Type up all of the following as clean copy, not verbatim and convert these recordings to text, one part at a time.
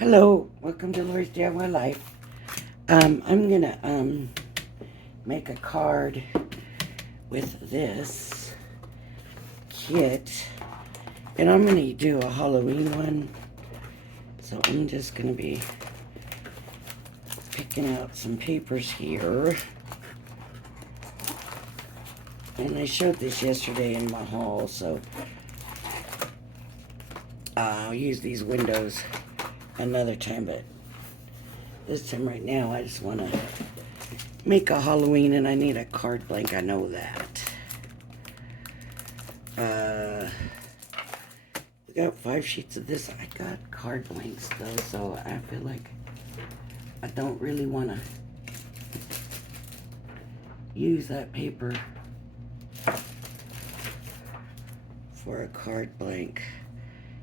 Hello, welcome to Lori's DIY Life. I'm gonna make a card with this kit, and I'm gonna do a Halloween one. So I'm just gonna be picking out some papers here, and I showed this yesterday in my haul. So I'll use these windows another time, but this time right now I just want to make a Halloween, and I need a card blank. I know that. I got 5 sheets of this. I got card blanks though, so I feel like I don't really want to use that paper for a card blank.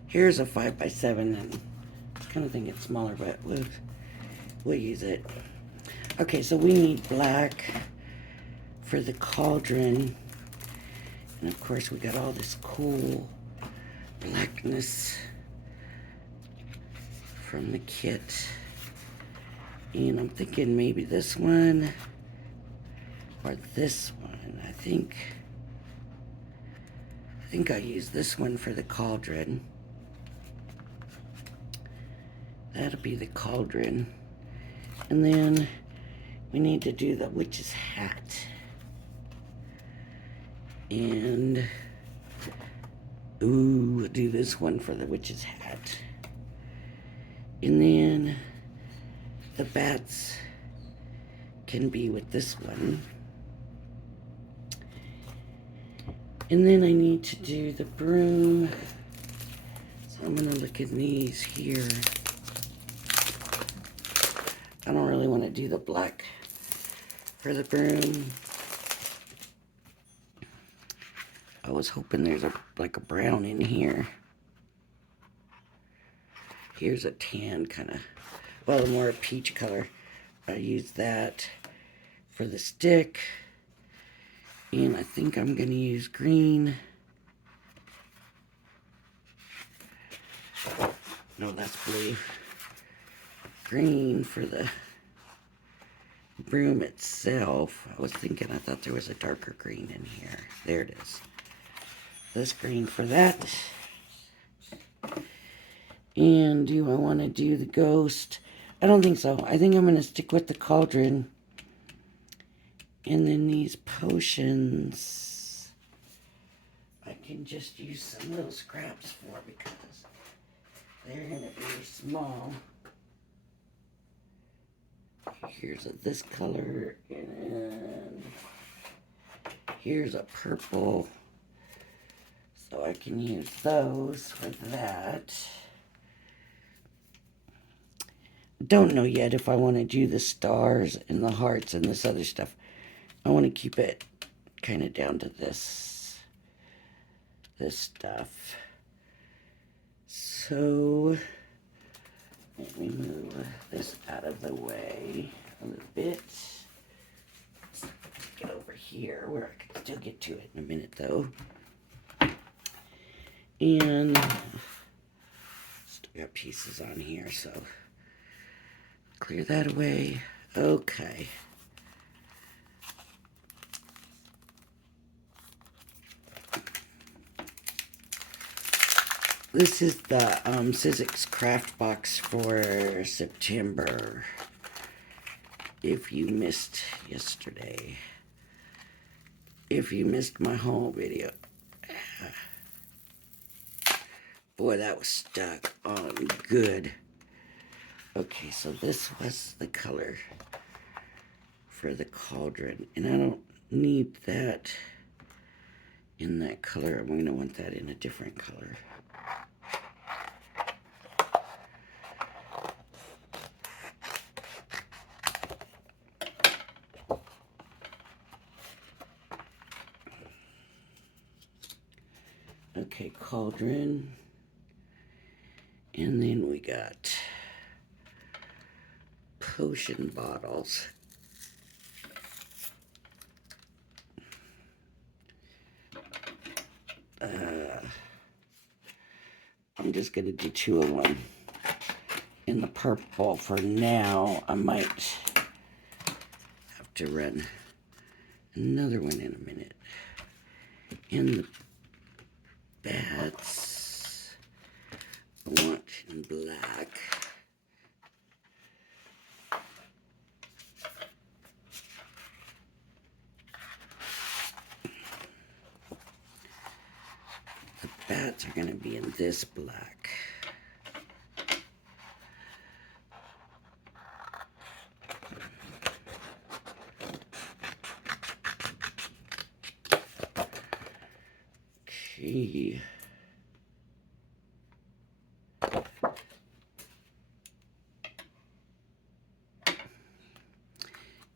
Here's a 5x7, and I kind of think it's smaller, but we'll use it. Okay, so we need black for the cauldron, and of course we got all this cool blackness from the kit. And I'm thinking maybe this one or this one. I think I'll use this one for the cauldron. That'll be the cauldron. And then we need to do the witch's hat. And we'll do this one for the witch's hat. And then the bats can be with this one. And then I need to do the broom. So I'm gonna look at these here. I don't really want to do the black for the broom. I was hoping there's like a brown in here. Here's a tan kind of, well, more a peach color. I use that for the stick. And I think I'm going to use green. No, that's blue. Green for the broom itself. I was thinking, I thought there was a darker green in here. There it is. This green for that. And do I want to do the ghost? I don't think so. I think I'm going to stick with the cauldron. And then these potions, I can just use some little scraps for because they're going to be small. Here's this color, and here's a purple. So I can use those for that. Don't know yet if I want to do the stars and the hearts and this other stuff. I want to keep it kind of down to this stuff. So let me move this out of the way a little bit. Let's get over here where I can still get to it in a minute though. And still got pieces on here, so clear that away. Okay. This is the Sizzix craft box for September. If you missed yesterday, if you missed my haul video, boy, that was stuck on good. Okay, so this was the color for the cauldron, and I don't need that in that color. I'm going to want that in a different color. Okay, cauldron. And then we got potion bottles. I'm just going to do 2 of them. in the purple for now. I might have to run another one in a minute. In the bats, I want in black. The bats are going to be in this black. Okay.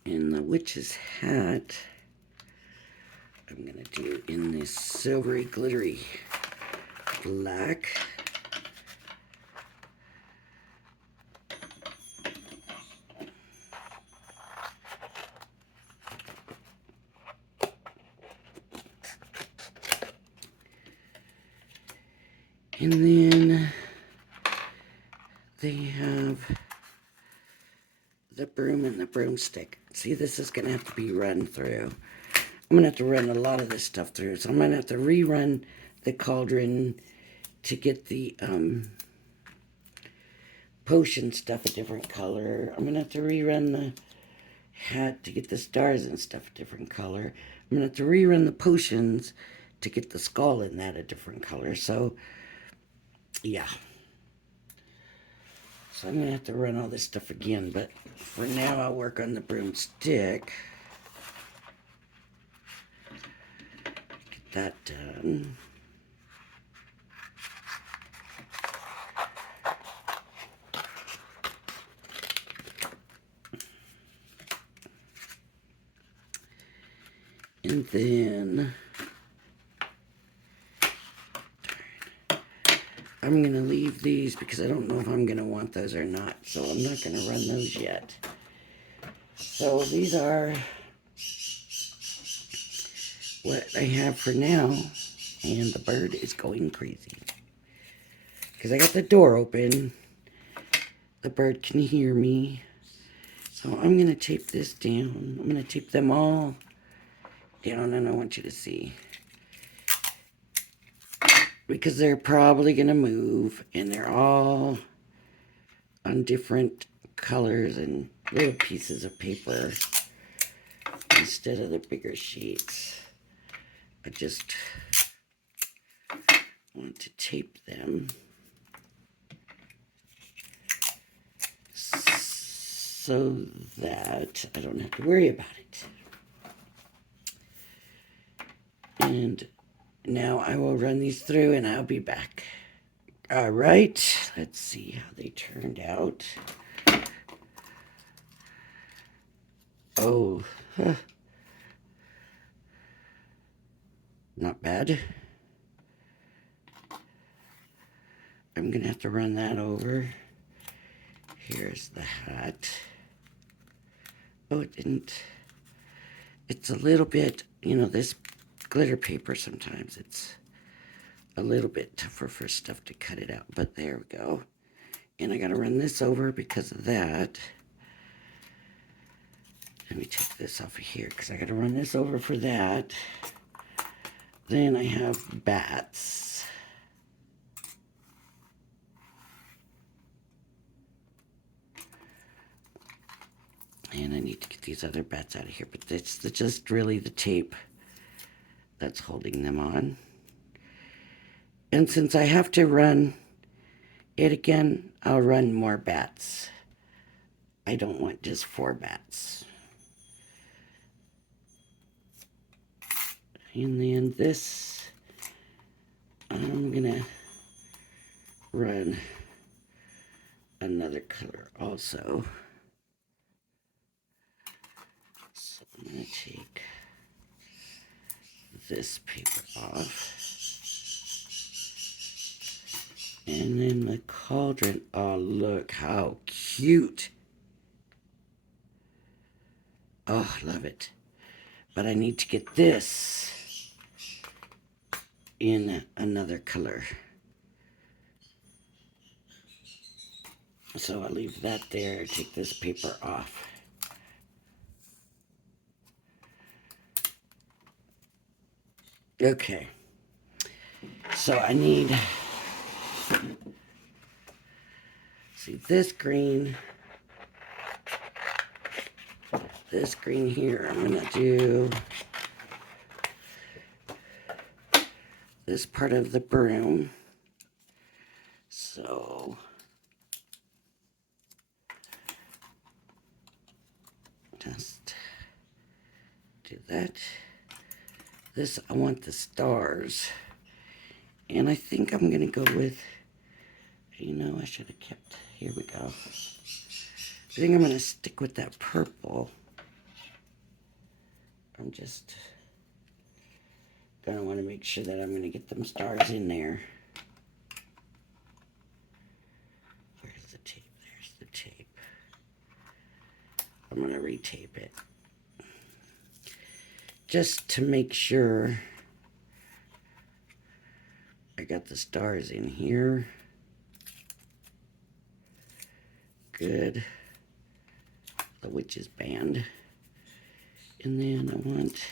And the witch's hat, I'm going to do in this silvery, glittery black. And then they have the broom and the broomstick. See, this is going to have to be run through. I'm going to have to run a lot of this stuff through. So I'm going to have to rerun the cauldron to get the potion stuff a different color. I'm going to have to rerun the hat to get the stars and stuff a different color. I'm going to have to rerun the potions to get the skull in that a different color. So, yeah. So I'm going to have to run all this stuff again. But for now, I'll work on the broomstick. Get that done. And then I'm going to leave these because I don't know if I'm going to want those or not. So I'm not going to run those yet. So these are what I have for now. And the bird is going crazy. Because I got the door open. The bird can hear me. So I'm going to tape this down. I'm going to tape them all down, and I want you to see. Because they're probably going to move, and they're all on different colors and little pieces of paper instead of the bigger sheets. I just want to tape them so that I don't have to worry about it. And now I will run these through and I'll be back. All right, let's see how they turned out. Oh, not bad. I'm gonna have to run that over. Here's the hat. Oh, it didn't. It's a little bit, you know, this glitter paper sometimes it's a little bit tougher for stuff to cut it out, but there we go. And I gotta run this over because of that. Let me take this off of here because I gotta run this over for that. Then I have bats. And I need to get these other bats out of here, but it's just really the tape that's holding them on. And since I have to run it again, I'll run more bats. I don't want just 4 bats. And then this, I'm gonna run another color also. So I'm gonna take this paper off. And then the cauldron, oh look how cute. Oh, I love it. But I need to get this in another color. So I'll leave that there, take this paper off. Okay. So I need, see this green here, I'm gonna do this part of the broom. So just do that. This, I want the stars. And I think I'm gonna go with, you know, I should have kept, here we go. I think I'm gonna stick with that purple. I'm just gonna wanna make sure that I'm gonna get them stars in there. Where's the tape? There's the tape. I'm gonna retape it. Just to make sure I got the stars in here. Good. The witch's band. And then I want,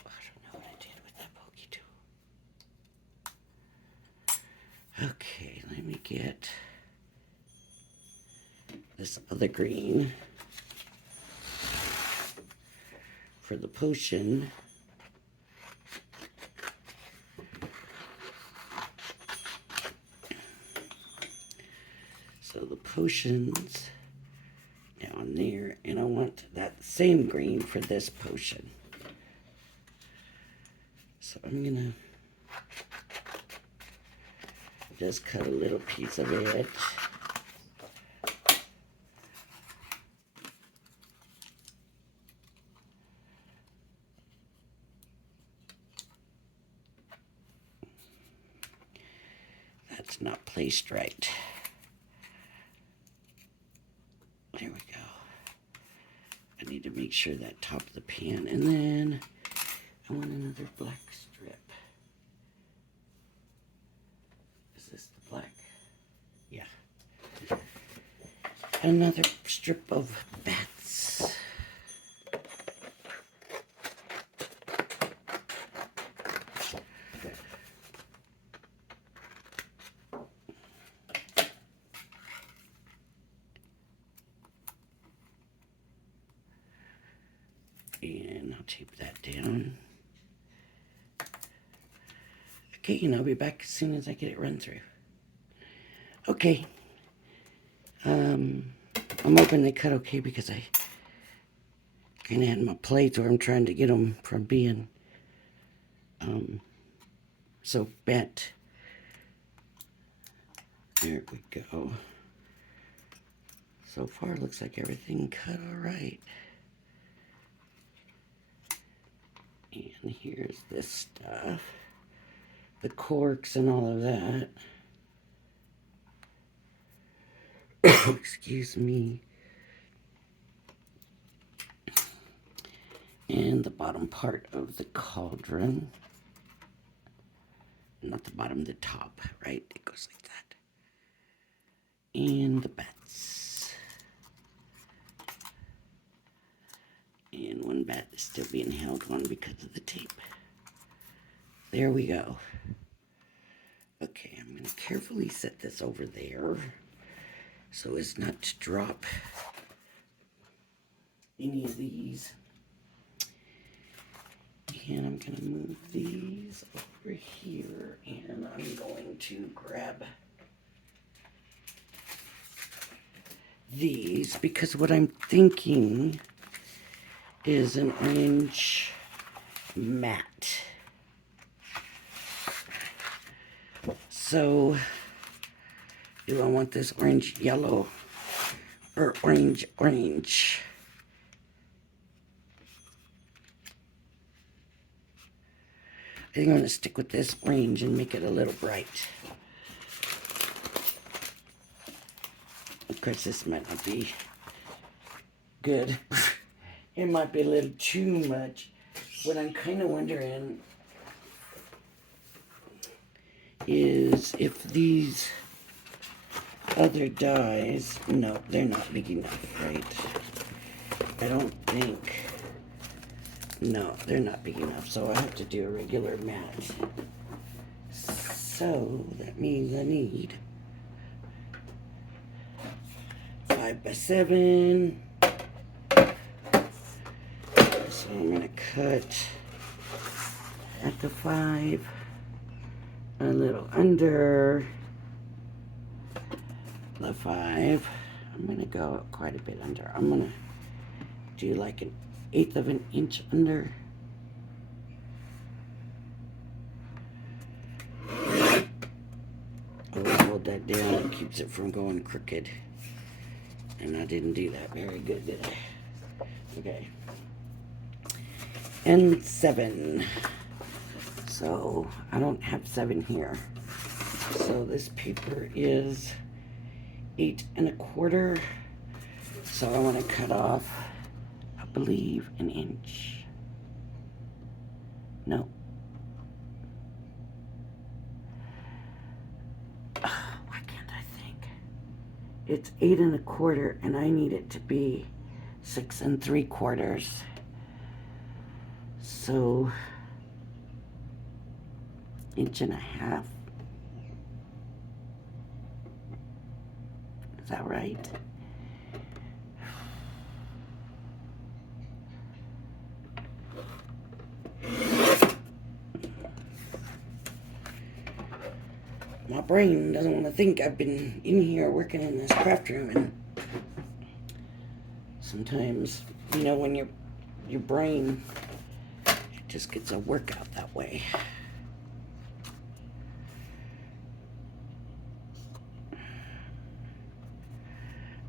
I don't know what I did with that pokey tool. Okay, let me get this other green for the potion. So the potions down there, and I want that same green for this potion. So I'm gonna just cut a little piece of it. That's not placed right. There we go. I need to make sure that top of the pan, and then I want another black strip. Is this the black? Yeah. Another strip of bats. And I'll tape that down. Okay, and I'll be back as soon as I get it run through. Okay. I'm hoping they cut okay because I kind of had my plates where I'm trying to get them from being so bent. There we go. So far, looks like everything cut all right. And here's this stuff. The corks and all of that. Excuse me. And the bottom part of the cauldron. Not the bottom, the top, right? It goes like that. And the bats. And one bat is still being held on because of the tape. There we go. Okay, I'm going to carefully set this over there so as not to drop any of these. And I'm going to move these over here, and I'm going to grab these because what I'm thinking is an orange matte. So, do I want this orange yellow or orange orange? I think I'm going to stick with this orange and make it a little bright. Of course, this might not be good. It might be a little too much. What I'm kind of wondering is if these other dies, no, they're not big enough, right? I don't think, no, they're not big enough, so I have to do a regular mat. So that means I need 5x7. So I'm gonna cut at the 5, a little under the 5. I'm gonna go quite a bit under. I'm gonna do like 1/8 of an inch under. Always hold that down, it keeps it from going crooked. And I didn't do that very good, did I? Okay. And 7. So I don't have 7 here. So this paper is 8 1/4. So I want to cut off, I believe, an inch. No. Why can't I think? It's 8 1/4 and I need it to be 6 3/4. So 1.5 inches. Is that right? My brain doesn't want to think. I've been in here working in this craft room, and sometimes, you know, when your brain, it just gets a workout that way.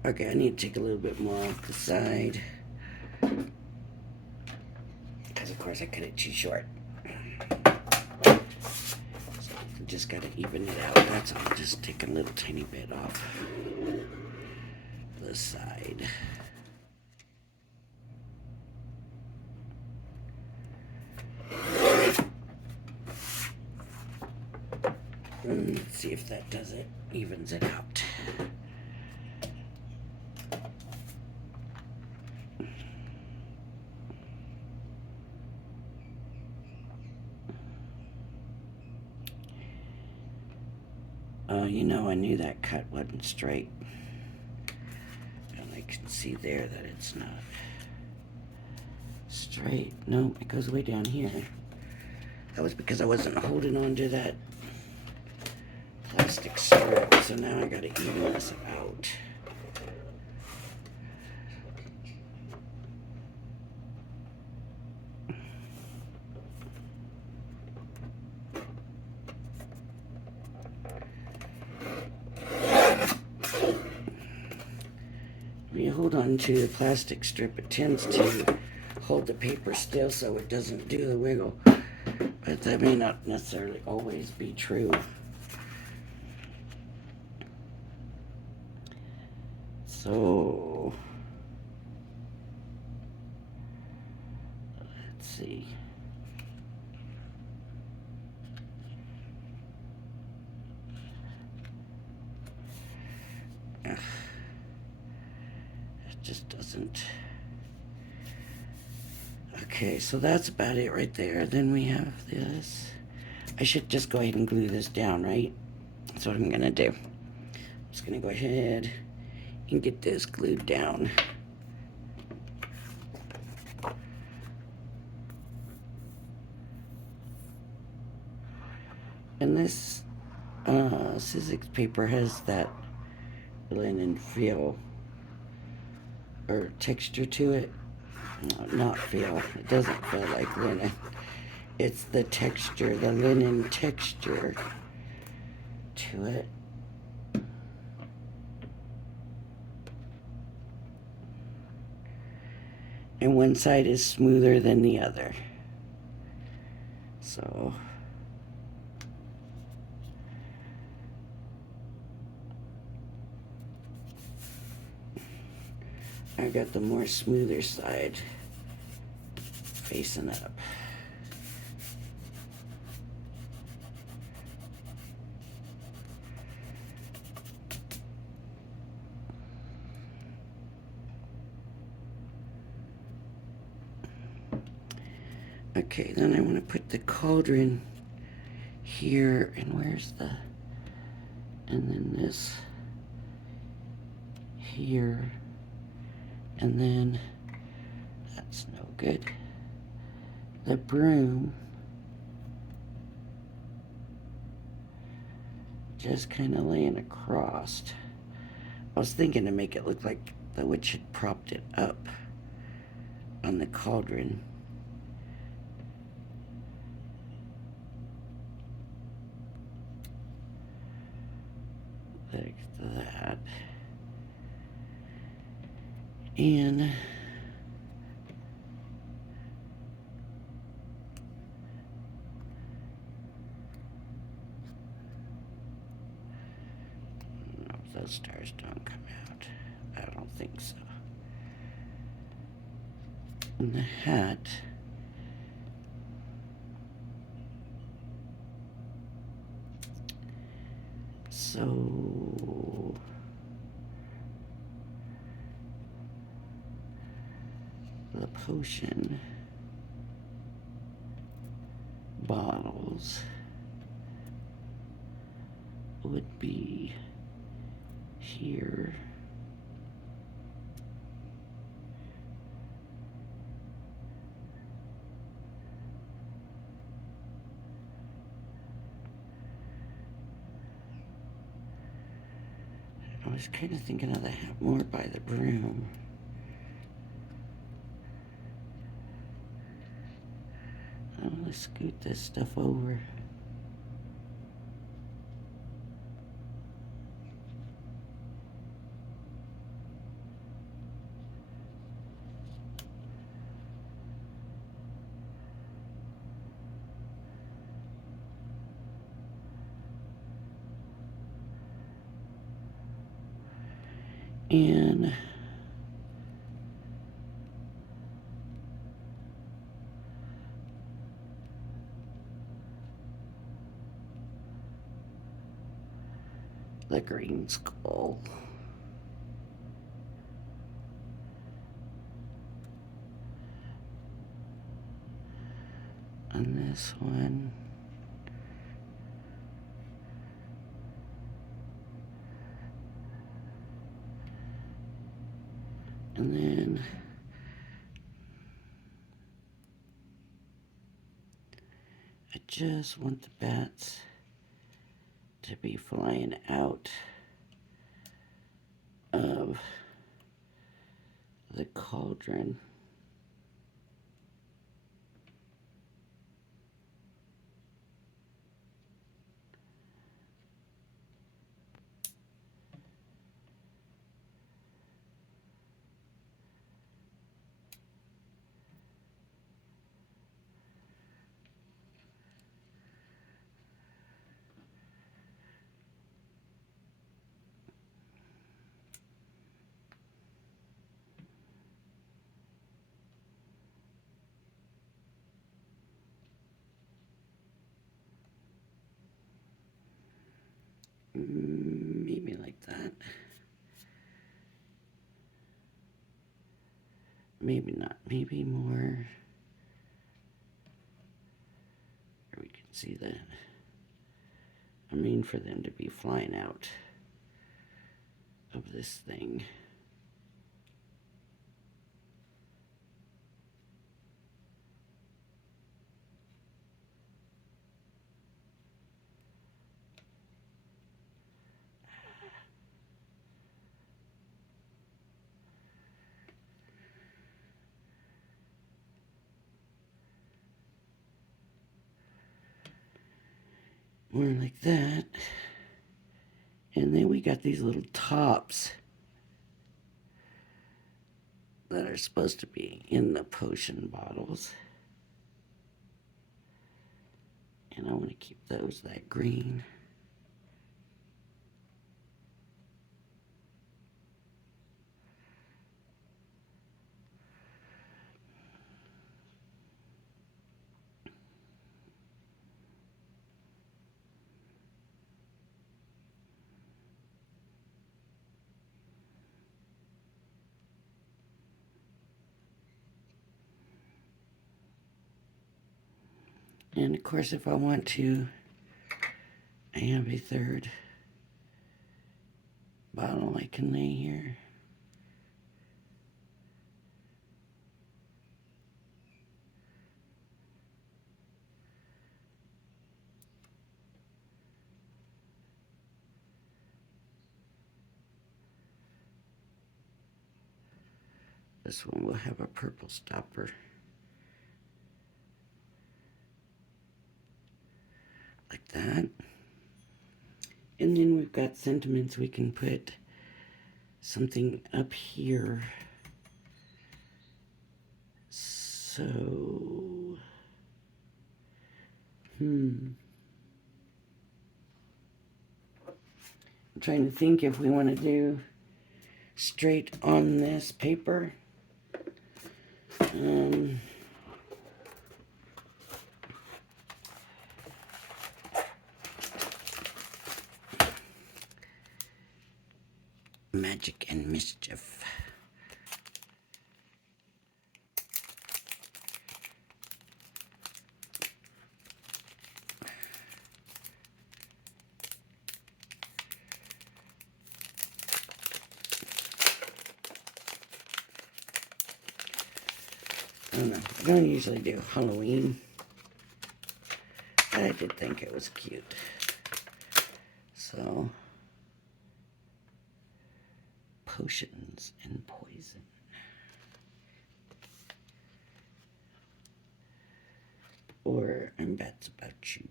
Okay, I need to take a little bit more off the side, because of course I cut it too short. Just gotta even it out. That's all. Just take a little tiny bit off the side. And let's see if that does it. Evens it out. Oh, you know, I knew that cut wasn't straight. And I can see there that it's not straight. No, it goes way down here. That was because I wasn't holding on to that plastic strip. So now I gotta even this out. When you hold on to the plastic strip, it tends to hold the paper still so it doesn't do the wiggle. But that may not necessarily always be true. So, let's see. Ugh. Just doesn't. Okay, so that's about it right there. Then we have this. I should just go ahead and glue this down, right? That's what I'm gonna do. I'm just gonna go ahead and get this glued down. And this Sizzix paper has that linen feel or texture to it. No, not feel. It doesn't feel like linen. It's the texture, the linen texture to it. And one side is smoother than the other. So I got the more smoother side facing up. Okay, then I want to put the cauldron here, and and then this here, and then that's no good. The broom just kind of laying across. I was thinking to make it look like the witch had propped it up on the cauldron. Like that. And no, those stars don't come out. I don't think so. And the hat. So the potion bottles would be here. I was kind of thinking of the hat more by the broom. I'm gonna scoot this stuff over. And the green skull. On this one. And then I just want the bats to be flying out of the cauldron. Maybe like that. Maybe not. Maybe more. Or we can see that. I mean for them to be flying out of this thing. More like that. And then we got these little tops that are supposed to be in the potion bottles. And I want to keep those that green. And of course, if I want to, I have a third bottle I can lay here. This one will have a purple stopper. Like that. And then we've got sentiments. We can put something up here. So, I'm trying to think if we want to do straight on this paper. Magic and mischief. I don't know. I don't usually do Halloween, but I did think it was cute. So, potions and poison. Or I'm bets about you.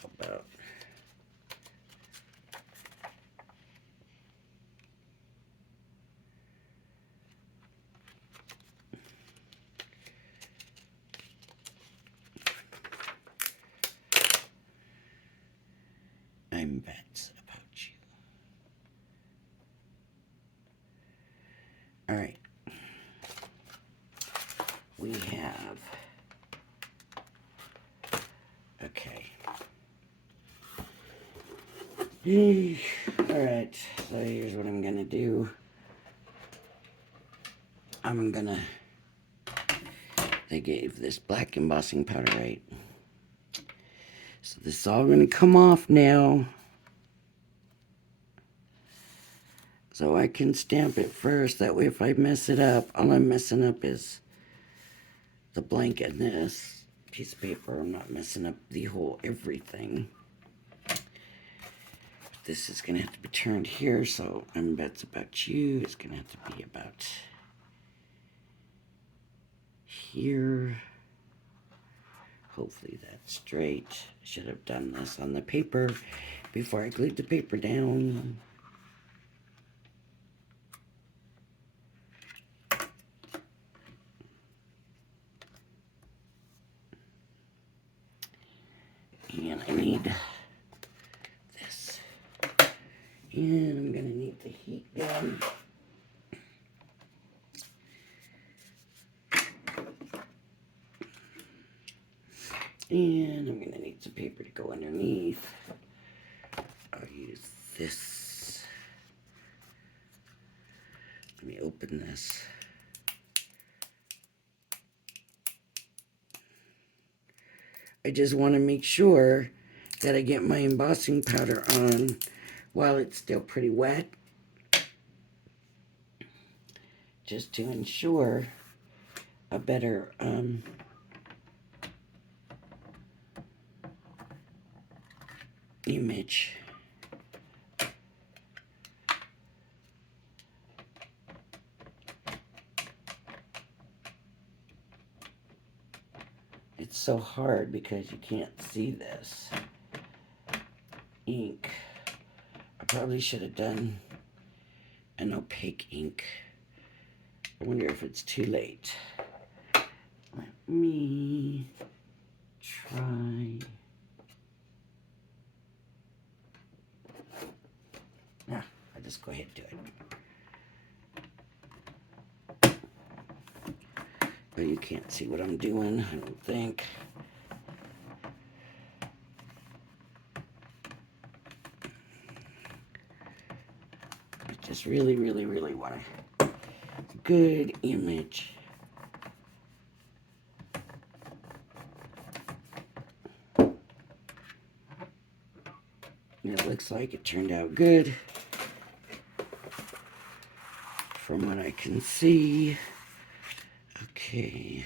How about I'm bets about you. All right. We have, okay. All right, so here's what I'm gonna do. They gave this black embossing powder, right? So this is all gonna come off now. So I can stamp it first. That way if I mess it up, all I'm messing up is the blank in this piece of paper. I'm not messing up the whole everything. This is gonna have to be turned here, so I'm bets about you. It's gonna have to be about here. Hopefully that's straight. I should have done this on the paper before I glued the paper down. And I need this. And I'm gonna need the heat gun. And I'm gonna need some paper to go underneath. I'll use this. Let me open this. I just want to make sure that I get my embossing powder on while it's still pretty wet, just to ensure a better image. It's so hard because you can't see this ink. I probably should have done an opaque ink. I wonder if it's too late. Let me try. Nah, I'll just go ahead and do it. But you can't see what I'm doing, I don't think. I just really, really, really want a good image. And it looks like it turned out good from what I can see. Okay.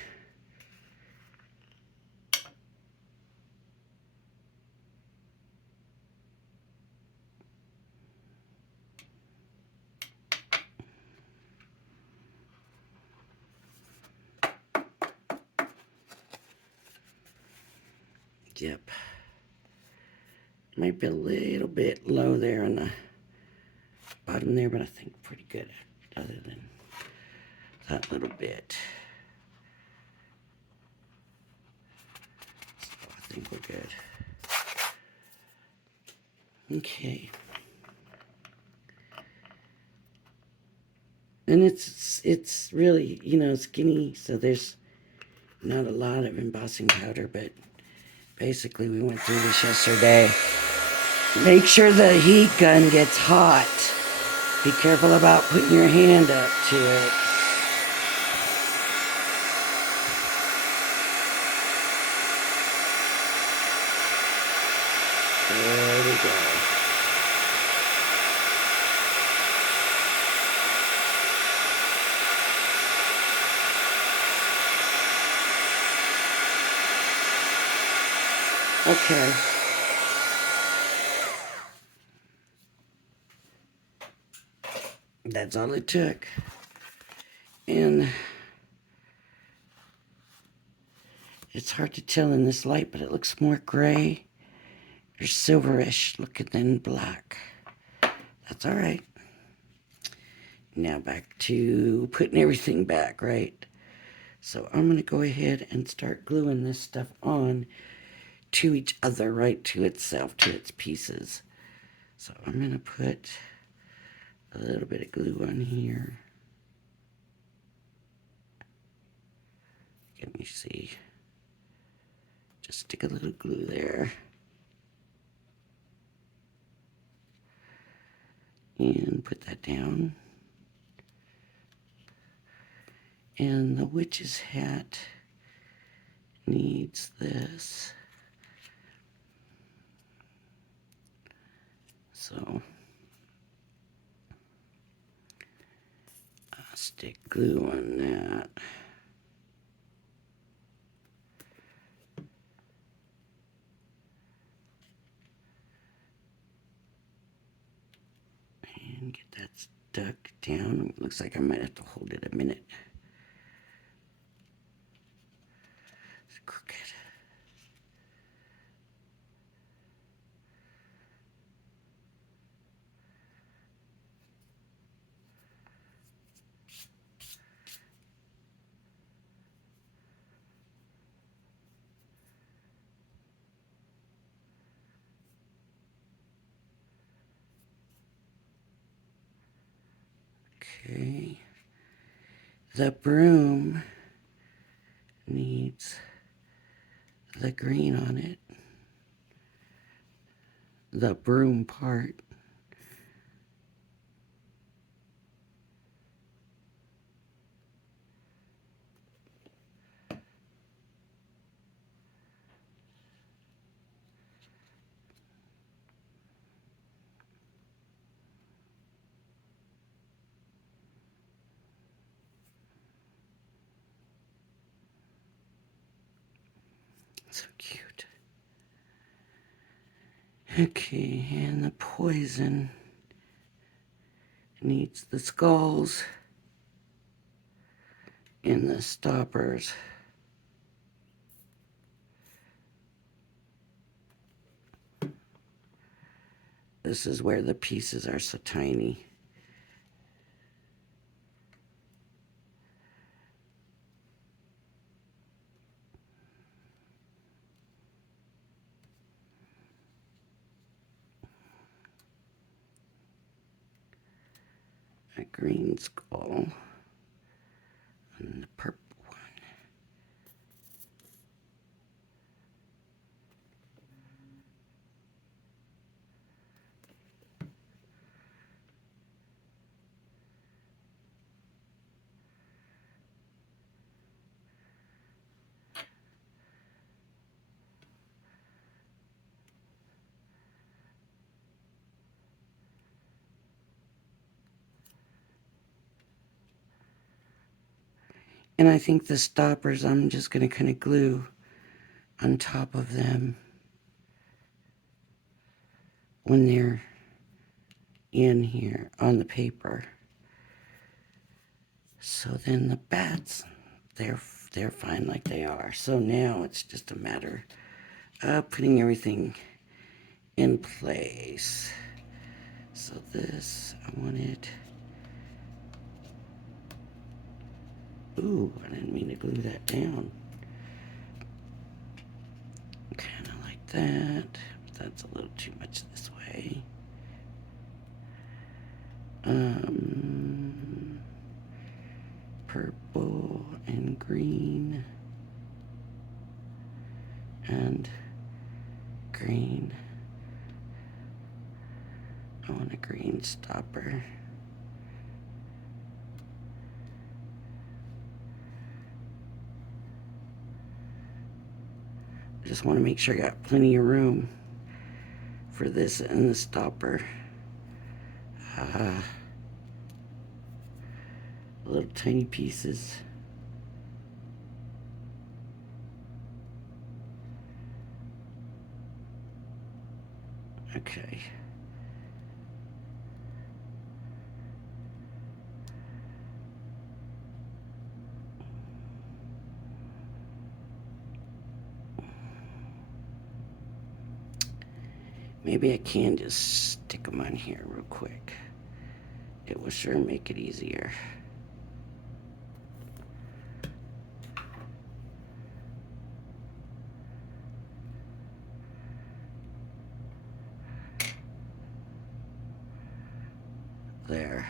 Yep. Might be a little bit low there on the bottom there, but I think pretty good other than that little bit. So I think we're good. Okay. And it's really, you know, skinny, so there's not a lot of embossing powder, but basically we went through this yesterday. Make sure the heat gun gets hot. Be careful about putting your hand up to it. There we go. Okay. That's all it took. And it's hard to tell in this light, but it looks more gray or silverish looking than black. That's all right. Now back to putting everything back, right? So I'm going to go ahead and start gluing this stuff on to each other, right to itself, to its pieces. So I'm going to put a little bit of glue on here. Let me see. Just stick a little glue there. And put that down. And the witch's hat needs this. So I'll stick glue on that. And get that stuck down. It looks like I might have to hold it a minute. It's crooked. Okay. The broom needs the green on it. The broom part. So cute. Okay, and the poison needs the skulls and the stoppers. This is where the pieces are so tiny. A green skull and the purple one. And I think the stoppers I'm just going to kind of glue on top of them when they're in here on the paper. So then the bats, they're fine like they are. So now it's just a matter of putting everything in place. So this, I wanted, ooh, I didn't mean to glue that down. Kind of like that. That's a little too much this way. Purple and green and green. I want a green stopper. I just want to make sure I got plenty of room for this and the stopper. Little tiny pieces. Okay. Maybe I can just stick them on here real quick. It will sure make it easier. There.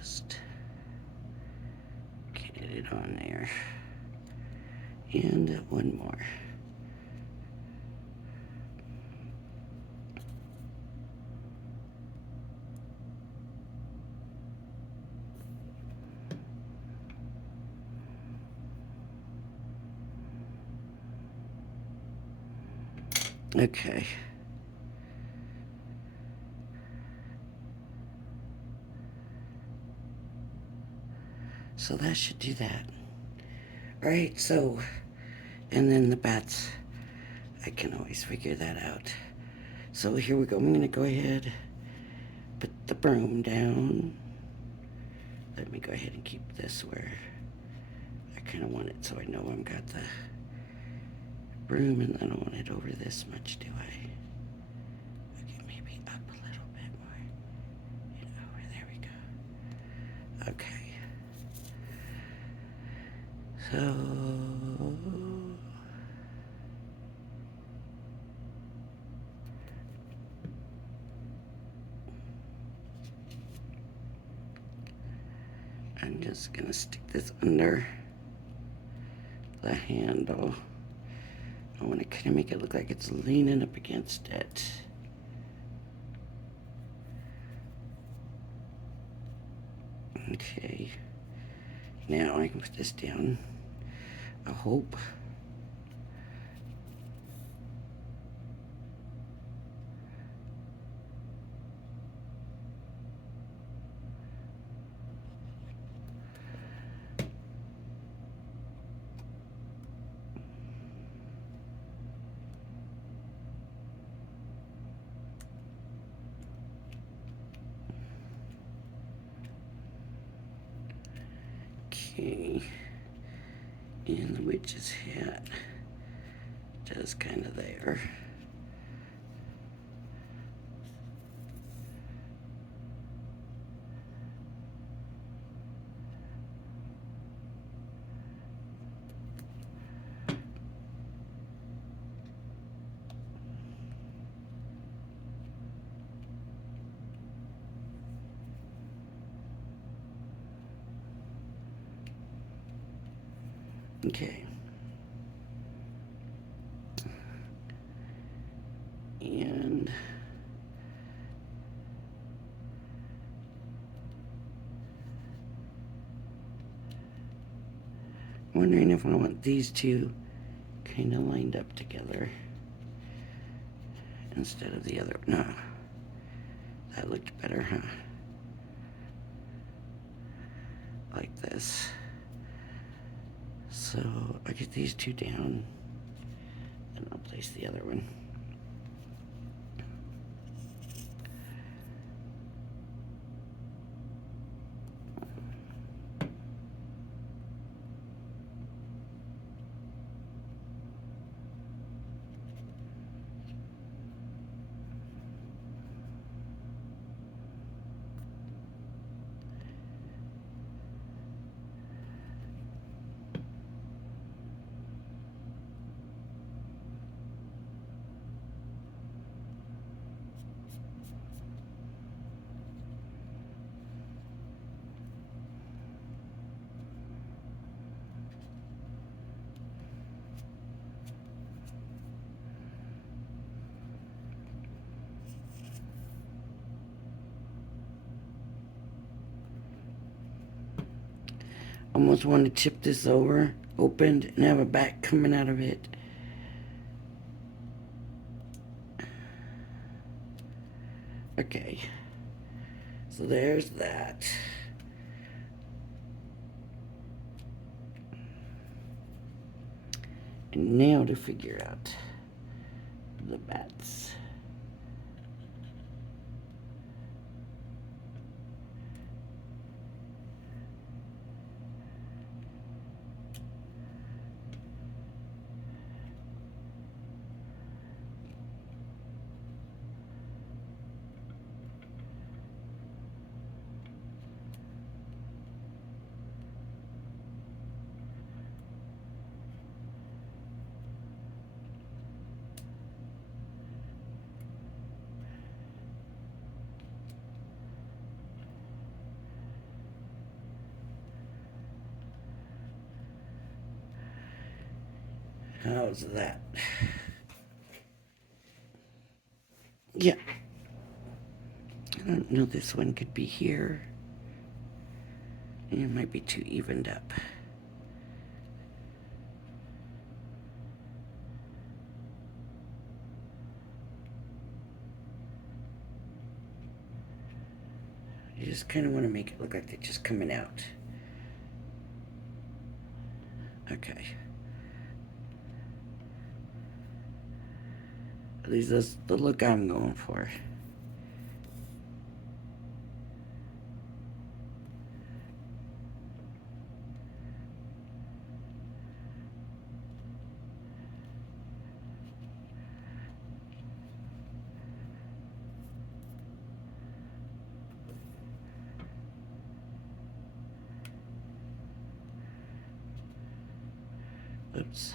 Just get it on there. And one more. Okay. So that should do that. All right, so, and then the bats, I can always figure that out. So here we go. I'm going to go ahead, put the broom down. Let me go ahead and keep this where I kind of want it so I know I've got the broom, and I don't want it over this much, do I? Okay, maybe up a little bit more. And over, there we go. Okay. So, I'm just gonna stick this under the handle. I want to kind of make it look like it's leaning up against it. Okay. Now I can put this down. I hope. Okay. And the witch's hat just kind of there. Okay. Wondering if I want these two kind of lined up together instead of the other. No, that looked better, huh? Like this. So I get these two down, and I'll place the other one. Almost want to tip this over, opened, and have a back coming out of it. Okay, so there's that. And now to figure out the bats. How's that? Yeah. I don't know, this one could be here. It might be too evened up. You just kind of want to make it look like they're just coming out. Okay. At least that's the look I'm going for. Oops.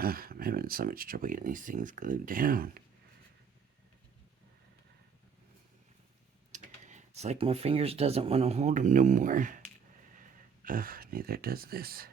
I'm having so much trouble getting these things glued down. It's like my fingers doesn't want to hold them no more. Neither does this.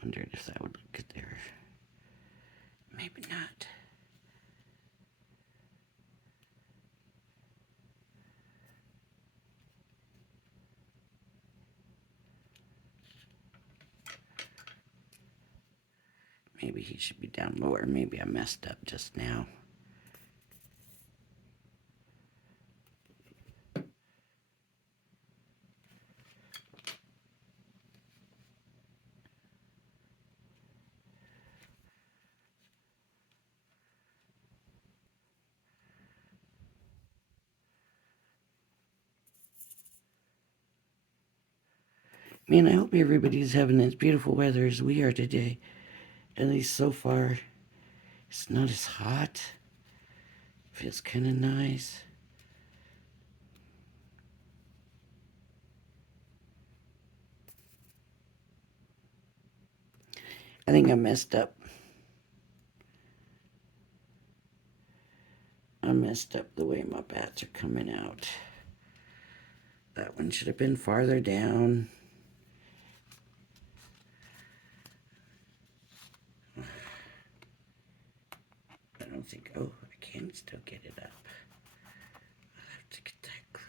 Wondered if that would look good there. Maybe not. Maybe he should be down lower. Maybe I messed up just now. Man, I hope everybody's having as beautiful weather as we are today. At least so far, it's not as hot. Feels kind of nice. I think I messed up. I messed up the way my bats are coming out. That one should have been farther down. I don't think, oh, I can still get it up. I'll have to get that glue.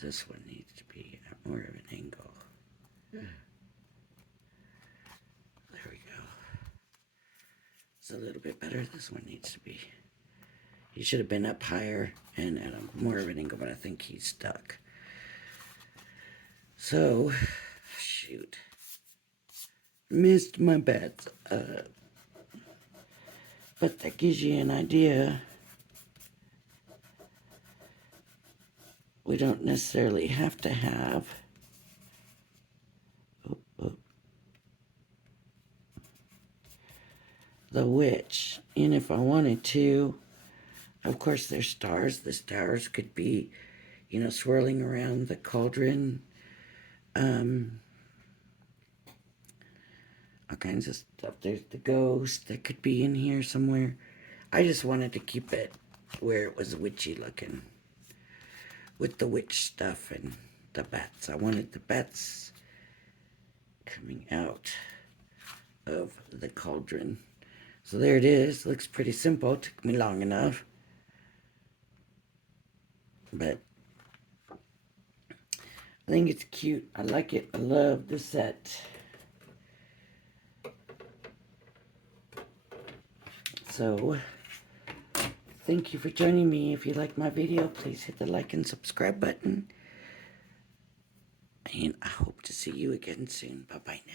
This one needs to be at more of an angle. There we go. It's a little bit better. This one needs to be. He should have been up higher and at a more of an angle, but I think he's stuck. So, shoot. Missed my bets up. But that gives you an idea. We don't necessarily have to have the witch. And if I wanted to, of course there's stars. The stars could be, you know, swirling around the cauldron. All kinds of stuff. There's the ghost that could be in here somewhere. I just wanted to keep it where it was witchy looking. With the witch stuff and the bats. I wanted the bats coming out of the cauldron. So there it is. Looks pretty simple. Took me long enough. But I think it's cute. I like it. I love the set. So, thank you for joining me. If you like my video, please hit the like and subscribe button. And I hope to see you again soon. Bye-bye now.